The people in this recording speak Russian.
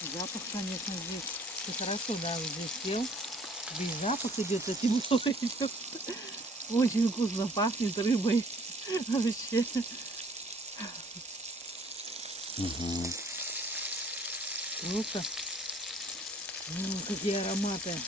Запах, конечно, здесь. Ты хорошо, да, вот здесь сел. Весь запах идет, а тепло идет. Очень вкусно пахнет рыбой. Вообще. Угу. Просто. Какие ароматы.